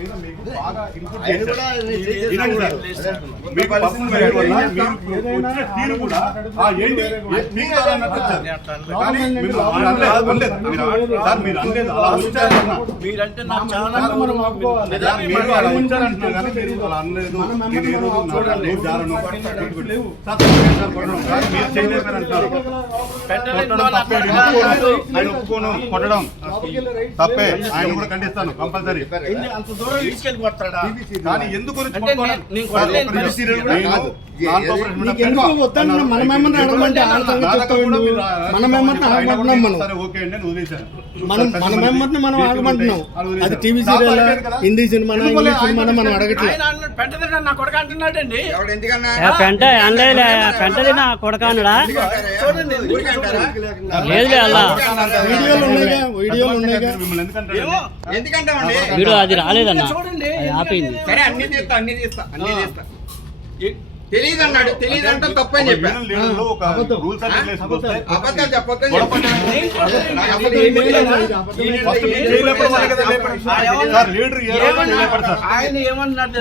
మీద మీకు బాగా ఇన్పుట్ చేశారు. మీకు పర్సనల్ రైడ్ వల్ల మీరు వచ్చిన తీరు కూడా ఏంటి పీకాలన్నట్టు వచ్చారు. కానీ మీరు అనలేదు అలా ఉంచారన్నా, మీరంటే నాకు చాలా మీరు అలా ఉంచారంటున్నారు కానీ మీరు అలా అనలేదు. నేను ఏ రోజు జారను మీరు చేయలేదంటారు. ఆయన ఒప్పుకోను, కొట్టడం తప్పే, ఆయన కూడా ఖండిస్తాను కంపల్సరీ. అంత దూరం తీసుకెళ్ళిపోతాడా? కానీ ఎందుకు మనమేమన్నా అడగమంటే మనమేమన్నా మనం ఆగమంటున్నాం. అది TV serial, Hindi cinema, English cinema మనం అడగట్లేదు. నా కొడుకు అంటున్నాడండి. పెంట అనలే, పెంటది నా కొడకానుడా చూడండి లేదు అలా వీడియోలు ఉన్నాయిగా, వీడియోలు ఉన్నాయిగా. వీడియో అది రాలేదన్న, చూడండి. ఆపింది. సరే అన్ని తీస్తా తెలియదు అన్నాడు. తెలియదు అంటే తప్పని చెప్పాను. అబద్ధాలు చెప్పొద్దని ఆయన ఏమన్నాడు?